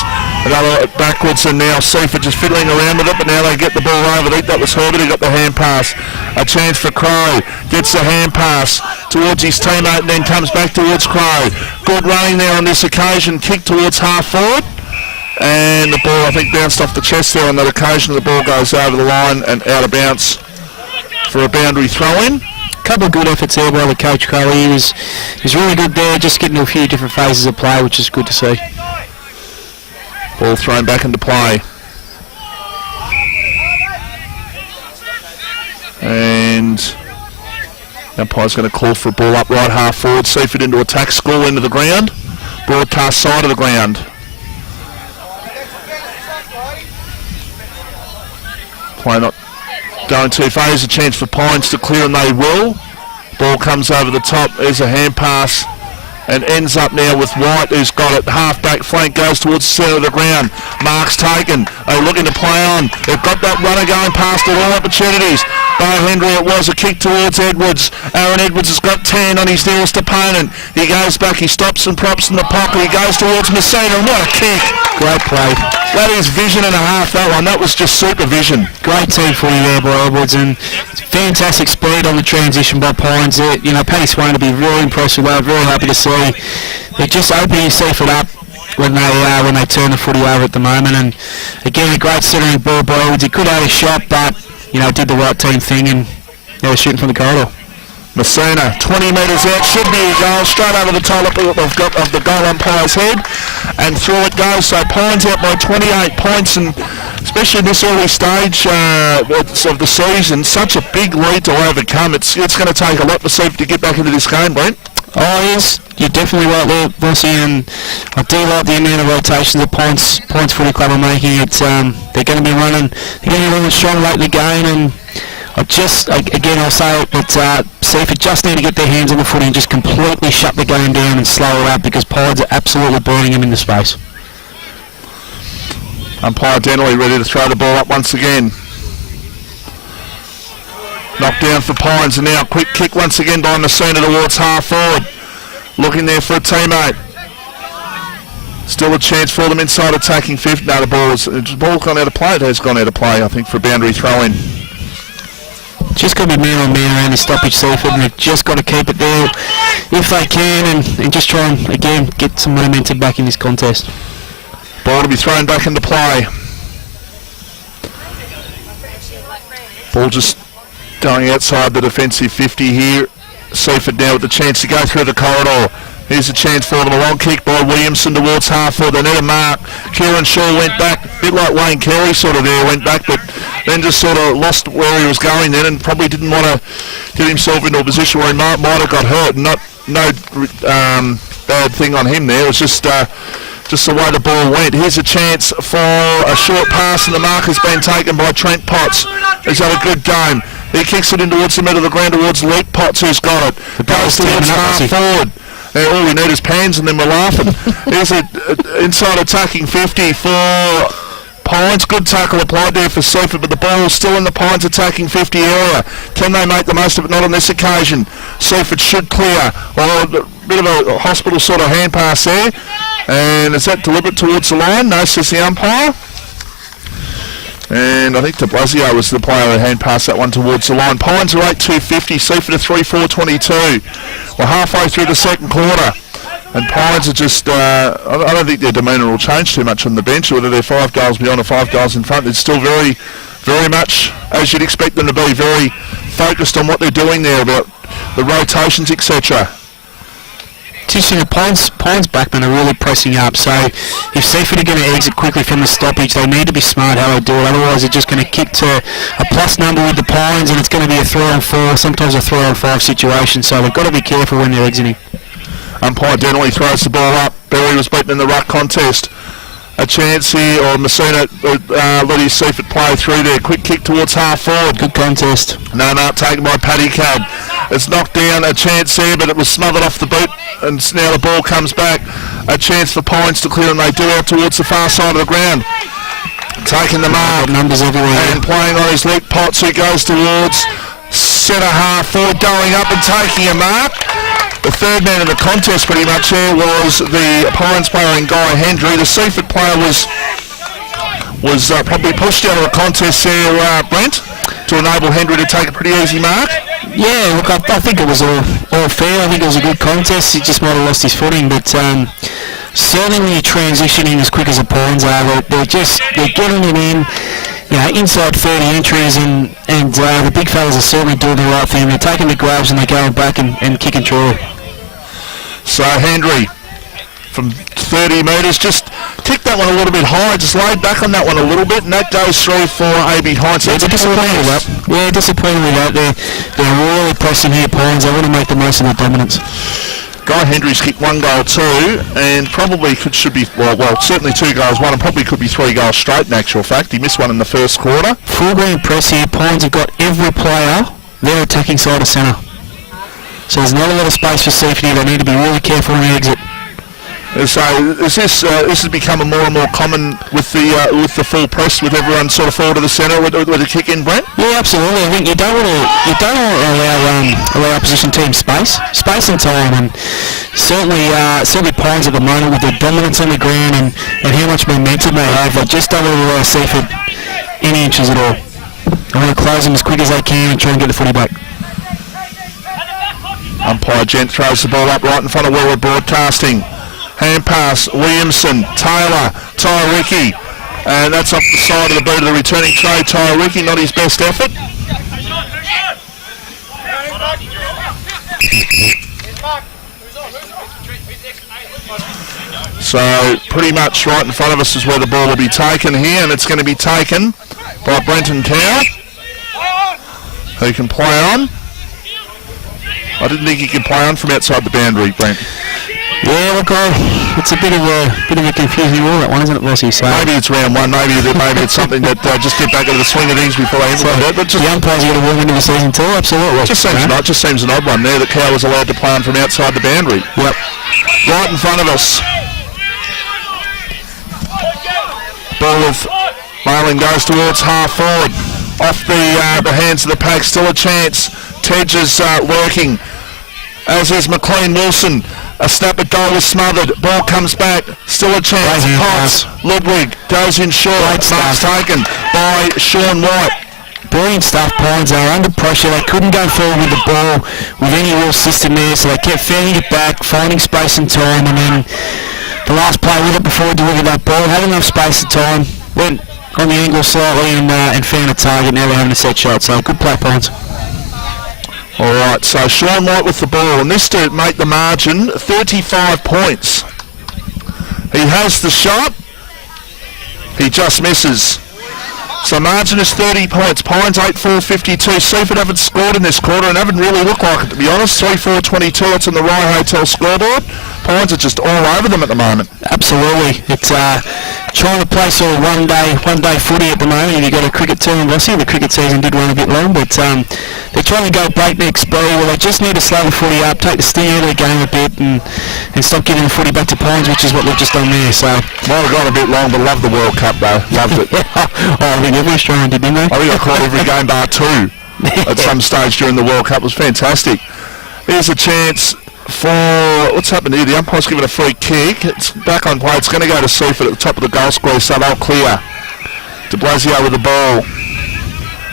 Another backwards, and now Seaford just fiddling around with it, but now they get the ball over. I think that was Herbert who got the hand pass. A chance for Crow. Gets the hand pass towards his teammate and then comes back towards Crow. Good running there on this occasion. Kick towards half forward. And the ball, I think, bounced off the chest there on that occasion. The ball goes over the line and out of bounds for a boundary throw-in. Couple of good efforts there by the coach, Crowley. He was really good there, just getting to a few different phases of play, which is good to see. Ball thrown back into play. And umpire's going to call for a ball up right half forward. Seaford into attack, school into the ground. Broadcast side of the ground. Play not going too far. There's a chance for Pines to clear, and they will. Ball comes over the top. There's a hand pass and ends up now with White, who's got it. Half back flank goes towards the centre of the ground. Mark's taken. They're looking to play on. They've got that runner going past at all opportunities. By Henry, it was a kick towards Edwards. Aaron Edwards has got 10 on his nearest opponent. He goes back, he stops and props in the pocket. He goes towards Messina, and what a kick. Great play. That is vision and a half, that one. That was just supervision. Great team footy there by Edwards, and fantastic speed on the transition by Pines. You know, Paddy Swain will be really impressed with that. Very happy to see. They're just opening Seaford up when they turn the footy over at the moment. And again, a great centering ball by Edwards. He could have had a shot, but did the right team thing, and they were shooting from the corridor. Messina, 20 metres out, should be a goal, straight over the top of the goal umpire's head, and through it goes. So Pines out by 28 points, and especially in this early stage of the season, such a big lead to overcome. It's going to take a lot for Seaford to get back into this game, Brent. Oh yes, you're definitely right there, Bossy, and I do like the amount of rotations that Pines Footy Club are making. They're going to be running strong late in the game, and I'll say it, but Seaford just need to get their hands on the footy and just completely shut the game down and slow it up, because Pines are absolutely burning them into space. Umpire Denley ready to throw the ball up once again. Knocked down for Pines, and now quick kick once again by Messina towards half forward. Looking there for a teammate. Still a chance for them inside attacking 50. No, the ball's gone out of play. It has gone out of play, I think, for a boundary throw-in. Just got to be man on man around the stoppage, Seaford, and they've just got to keep it there if they can, and just try and, again, get some momentum back in this contest. Ball to be thrown back into play. Ball just going outside the defensive 50 here. Seaford now with the chance to go through the corridor. Here's a chance for them. A long kick by Williamson towards half forward. They need a mark. Kieran Shaw went back, a bit like Wayne Carey sort of there, went back, but then just sort of lost where he was going then, and probably didn't want to get himself into a position where he might have got hurt. No bad thing on him there. It was just the way the ball went. Here's a chance for a short pass, and the mark has been taken by Trent Potts. He's had a good game. He kicks it in towards the middle of the ground towards Luke Potts, who's got it. Goes towards half forward. All we need is pans, and then we're laughing. Here's an inside attacking 50 for Pines. Good tackle applied there for Seaford, but the ball's still in the Pines attacking 50 area. Can they make the most of it? Not on this occasion. Seaford should clear. Or a bit of a hospital sort of hand pass there. And is that deliberate towards the line? No, says the umpire. And I think de Blasio was the player who hand passed that one towards the line. Pines are 8-2-50, Seaford are 3-4-22. We're halfway through the second quarter, and Pines are just, I don't think their demeanour will change too much on the bench, whether they're 5 goals beyond or 5 goals in front. It's still very, very much as you'd expect them to be, very focused on what they're doing there about the rotations, etc. Interesting, the Pines backmen are really pressing up, so if Seaford are going to exit quickly from the stoppage, they need to be smart how they do it, otherwise they're just going to kick to a plus number with the Pines and it's going to be a 3-on-4, sometimes a 3-on-5 situation, so they've got to be careful when they're exiting. Umpire Denley throws the ball up. Berry was beaten in the ruck contest. A chance here, or Messina let his Seaford play through there. Quick kick towards half forward. Good contest. No, taken by Paddy Cab. It's knocked down, a chance there, but it was smothered off the boot, and now the ball comes back. A chance for Pines to clear, and they do out towards the far side of the ground. Taking the mark. Numbers everywhere. And playing on his Luke Potts, who goes towards centre half forward, going up and taking a mark. The third man in the contest pretty much here was the Pines player in Guy Hendry. The Seaford player was probably pushed out of the contest there, Brent, to enable Hendry to take a pretty easy mark. Yeah, look, I think it was all fair. I think it was a good contest. He just might have lost his footing, but certainly when you're transitioning as quick as the Pines are, they're getting it in. You know, inside 30 entries, and the big fellas are certainly doing the right thing. They're taking the grabs and they're going back and kicking through. So Hendry from 30 metres, just kicked that one a little bit high, just laid back on that one a little bit, and that goes through for A.B. Hines. Yeah, disappointed with that. Yeah, disappointed with that. They're really pressing here, Pines. They want to make the most of their dominance. Guy Hendry's kicked 1 goal, 2, and probably should be, well, certainly 2 goals, 1, and probably could be 3 goals straight in actual fact. He missed one in the first quarter. Full green press here. Pines have got every player their attacking side of centre. So there's not a lot of space for Seaford here. They need to be really careful on the exit. So is this has become more and more common with the full press, with everyone sort of forward to the centre with a kick in, Brent? Yeah, absolutely. I think you don't want to allow opposition teams space and time, and certainly Pines at the moment with their dominance on the ground and how much momentum they have, they just don't want to allow Seaford any inches at all. They want to close them as quick as they can and try and get the footy back. Umpire Gent throws the ball up right in front of where we're broadcasting. Hand pass, Williamson, Taylor, Tyriki, and that's off the side of the boot of the returning tray. Tyriki, not his best effort. So pretty much right in front of us is where the ball will be taken here, and it's going to be taken by Brenton Cow, who can play on. I didn't think he could play on from outside the boundary, Brent. Yeah, look, it's a bit of a confusing rule, that one, isn't it, Vossi? So maybe it's round 1, maybe it's something that just get back into the swing of things before they implement it. But just, the umpire's got to walk into the season too, absolutely. Just seems an odd one there that Cow was allowed to play on from outside the boundary. Yep. Right in front of us. Ball with Marlin goes towards half forward. Off the hands of the pack, still a chance. Tedge is working, as is McLean Wilson. A snap at goal was smothered. Ball comes back. Still a chance. Potts. Ludwig goes in short. Marks taken by Sean White. Brilliant stuff, Pines. They were under pressure. They couldn't go forward with the ball with any real system there, so they kept fanning it back, finding space and time, and then the last play with it before we delivered that ball, had enough space and time, went on the angle slightly and found a target. Now they're having a set shot, so good play, Pines. Alright, so Sean White with the ball, and this to make the margin 35 points. He has the shot, he just misses. So margin is 30 points. Pines 8-4-52. Seaford haven't scored in this quarter and haven't really looked like it, to be honest. 3-4-22, it's on the Rye Hotel scoreboard. Pines are just all over them at the moment. Absolutely. It's trying to play sort of one day footy at the moment. If you've got a cricket team, Vossi, the cricket season did run a bit long, but they're trying to go breakneck speed. Well, they just need to slow the footy up, take the sting out of the game a bit, and stop giving the footy back to Pines, which is what they've just done there. So might have gone a bit long, but loved the World Cup though. Loved it. I think every Australian did, didn't they? I think I caught every game bar 2 at some stage during the World Cup. It was fantastic. Here's a chance for, what's happened here? The umpire's given a free kick. It's back on play. It's going to go to Seaford at the top of the goal square, so they'll clear. De Blasio with the ball.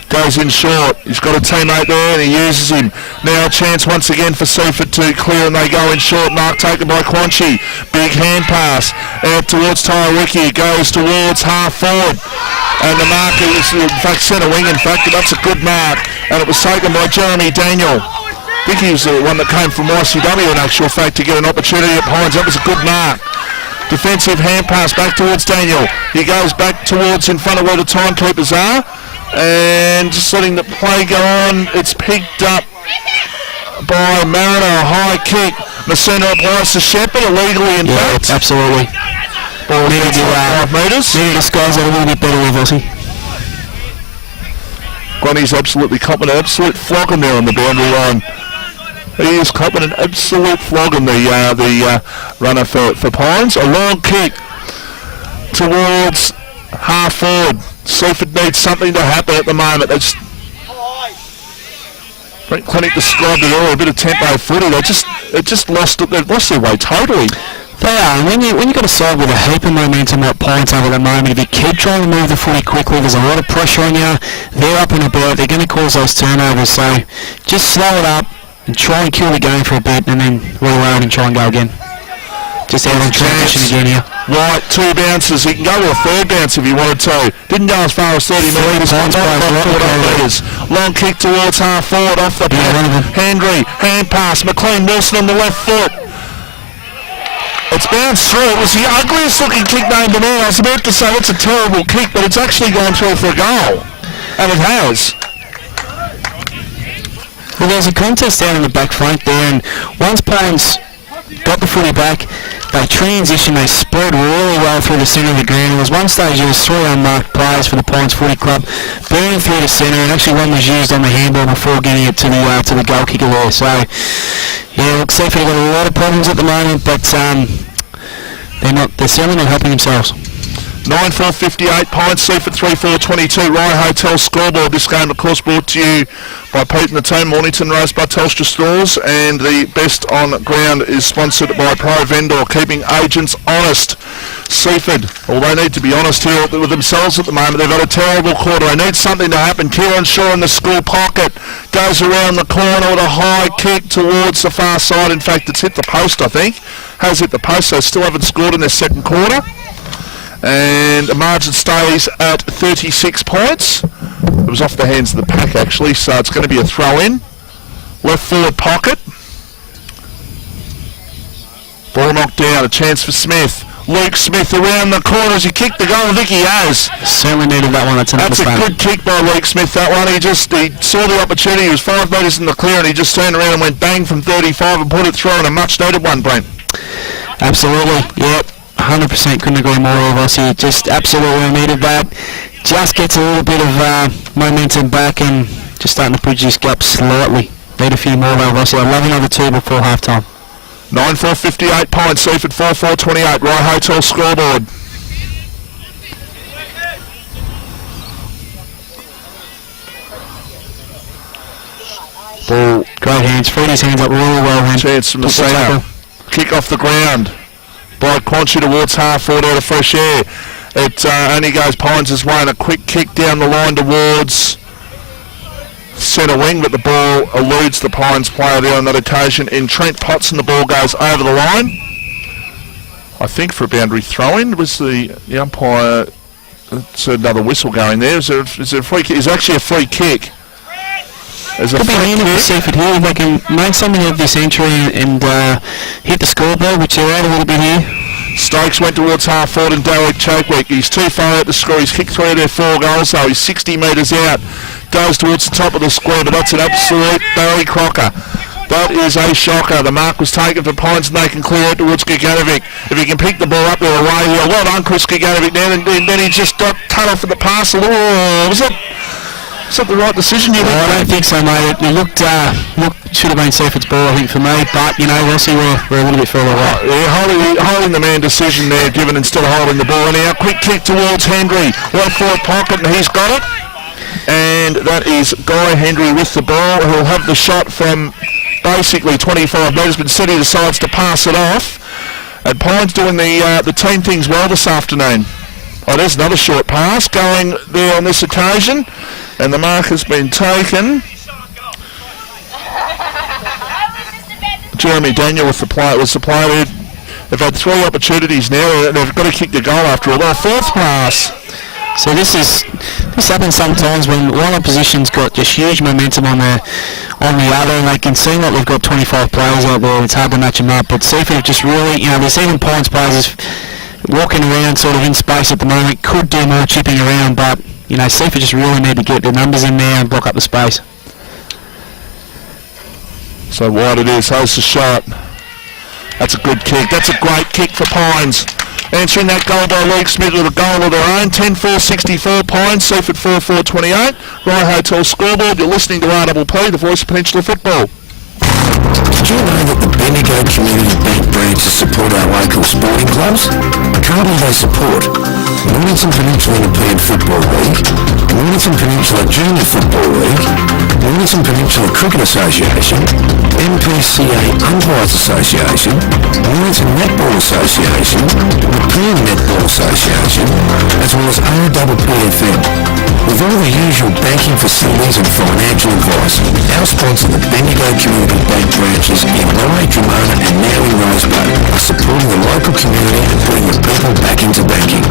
Goes in short. He's got a teammate there and he uses him. Now a chance once again for Seaford to clear, and they go in short. Mark taken by Quanchi. Big hand pass out towards Tyriki. Goes towards half forward. And the mark is, in fact, centre wing, in fact, that's a good mark. And it was taken by Jeremy Daniel. I think he was the one that came from YCW, in actual fact, to get an opportunity at Pines. That was a good mark. Defensive hand pass back towards Daniel. He goes back towards in front of where the timekeepers are. And just letting the play go on. It's picked up by Mariner, a high kick. Messina applies to Shepherd, illegally in fact. Absolutely. Ball needed to 5 metres. Needed to disguise that a little bit better with Aussie. Granny's absolutely copping an absolute flogging there on the boundary line. He is copping an absolute flogging, the runner for Pines. A long kick towards half forward. Seaford needs something to happen at the moment. It's Brent Clinic described it all, a bit of tempo footy. They've lost their way totally. They are, and when you've got a side with a heap of momentum like Pines have at the moment, if you keep trying to move the footy quickly, there's a lot of pressure on you. They're up and about, they're going to cause those turnovers, so just slow it up and try and kill the game for a bit and then reload and try and go again. Just out on transition again here. Right, 2 bounces. He can go to a 3rd bounce if he wanted to. Didn't go as far as 30 metres. Long kick towards half forward off the pad. Hendry, hand pass. McLean Wilson on the left foot. It's bounced through. It was the ugliest looking kick known to me. I was about to say it's a terrible kick, but it's actually gone through for a goal. And it has. Well, there's a contest down in the back front there, and once Pines got the footy back, they transitioned, they spread really well through the centre of the ground. There was one stage there was 3 unmarked players for the Pines Footy Club burning through the centre, and actually one was used on the handball before getting it to the goal kicker there. So, yeah, look, Seaford have got a lot of problems at the moment, but they're certainly not helping themselves. 9-4-58, Pines, Seaford 3-4-22, Rye Hotel scoreboard. This game, of course, brought to you by Pete and the team, Mornington Rosebud Telstra stores, and the best on ground is sponsored by Pro Vendor, keeping agents honest. Seaford, well, they need to be honest here with themselves at the moment. They've had a terrible quarter. They need something to happen. Kieran Shaw in the school pocket goes around the corner with a high kick towards the far side. In fact, it's hit the post, I think. Has hit the post, so still haven't scored in their second quarter. And the margin stays at 36 points. It was off the hands of the pack, actually, so it's going to be a throw-in. Left forward pocket. Ball knocked down, a chance for Smith. Luke Smith around the corner as he kicked the goal. I think he has. Certainly needed that one. That's a good kick by Luke Smith, that one. He saw the opportunity. He was 5 metres in the clear, and he just turned around and went bang from 35 and put it through, and a much-needed one, Brent. Absolutely, yep. 100% couldn't agree more with us. He just absolutely needed that. Just gets a little bit of momentum back and just starting to bridge this gap slightly. Need a few more though, Rossi. I'd love another 2 before half-time. 9-4-58, Pines, Seaford 4-4-28, Rye Hotel scoreboard. Ball. Great hands. Freed his hands up really well. Chance from the centre. Kick off the ground by Quanchi towards half forward out of fresh air. It only goes Pines' way, and a quick kick down the line towards centre wing, but the ball eludes the Pines player there on that occasion. In Trent Potts, and the ball goes over the line. I think for a boundary throw-in. Was the umpire? It's another whistle going there. Is there a free kick? It's actually a free kick. There's a free kick. Seaford here, if they can make something of this entry and hit the scoreboard, which they're out a little bit here. Stokes went towards half forward and Derek Chokewick. He's too far out to score. He's kicked 3 of their 4 goals, so he's 60 metres out. Goes towards the top of the square, but that's an absolute Barry Crocker. That is a shocker. The mark was taken for Pines, and they can clear out towards Giganovic. If he can pick the ball up there away here, well done, Chris Giganovic. Then he just got cut off at the pass. Was that the right decision? I don't think so, mate. It looked should have been Seaford's ball, I think, for me. But you know, we'll see we're a little bit further away. Yeah, holding the man decision there, given instead of holding the ball. Now, quick kick towards Hendry. Left forward pocket, and he's got it. And that is Guy Hendry with the ball. He'll have the shot from basically 25 metres, but instead he decides to pass it off. And Pines doing the team things well this afternoon. Oh, there's another short pass going there on this occasion. And the mark has been taken. Jeremy Daniel was the player. They've had 3 opportunities now. They've got to kick the goal after all. Their 4th pass So this happens sometimes when one opposition's got just huge momentum on the other, and they can seem like they've got 25 players out there. It's hard to match them up. But Seaford just really, there's even Pines players walking around sort of in space at the moment. Could do more chipping around, but Seaford just really need to get their numbers in there and block up the space. So wide it is. Hosts a shot. That's a good kick. That's a great kick for Pines. Answering that goal by Luke Smith with a goal of their own. 10-4-64 Pines, Seaford 4-4-28. Rye Hotel scoreboard. You're listening to RDP, the voice of Peninsula Football. Did you know that the Bendigo Community Bank branches support our local sporting clubs? Currently they support Mornington Peninsula European Football League, Mornington Peninsula Junior Football League, Mornington Peninsula Cricket Association, MPCA Umpires Association, Mornington Netball Association, European Netball Association, as well as RDPFM. With all the usual banking facilities and financial advice, our sponsor, the Bendigo Community Bank branches in Rye, Dramana and now in Rosebud, are supporting the local community and putting the people back into banking.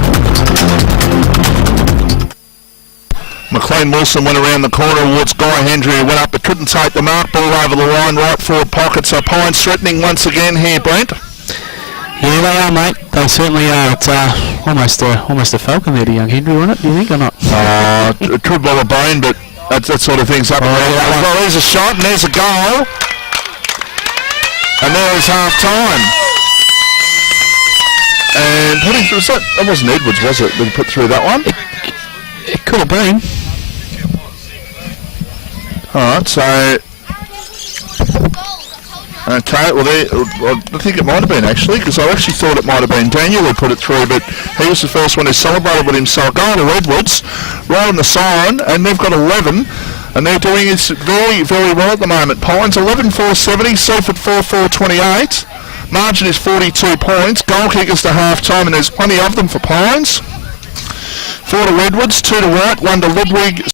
McLean Wilson went around the corner towards Guy Hendry, who went up but couldn't take the mark. Ball over the line, right forward pocket. So Pines threatening once again here, Brent. Yeah, they are, mate. They certainly are. It's almost a falcon there to young Hendry, wasn't it? Do you think or not? It could well have been, but that sort of thing's up and around. Well, there's a shot and there's a goal. And there is half time. And that wasn't Edwards, was it? That put through that one? It could have been. Alright, so... Okay, well, I think it might have been actually, because I actually thought it might have been Daniel who put it through, but he was the first one who celebrated with him. So a goal to Edwards, right on the sign, and they've got 11, and they're doing it very, very well at the moment. Pines 11-4-70, Seaford 4-4-28. Margin is 42 points. Goal kickers to half time, and there's plenty of them for Pines. 4 to Edwards, 2 to White, 1 to Ludwig.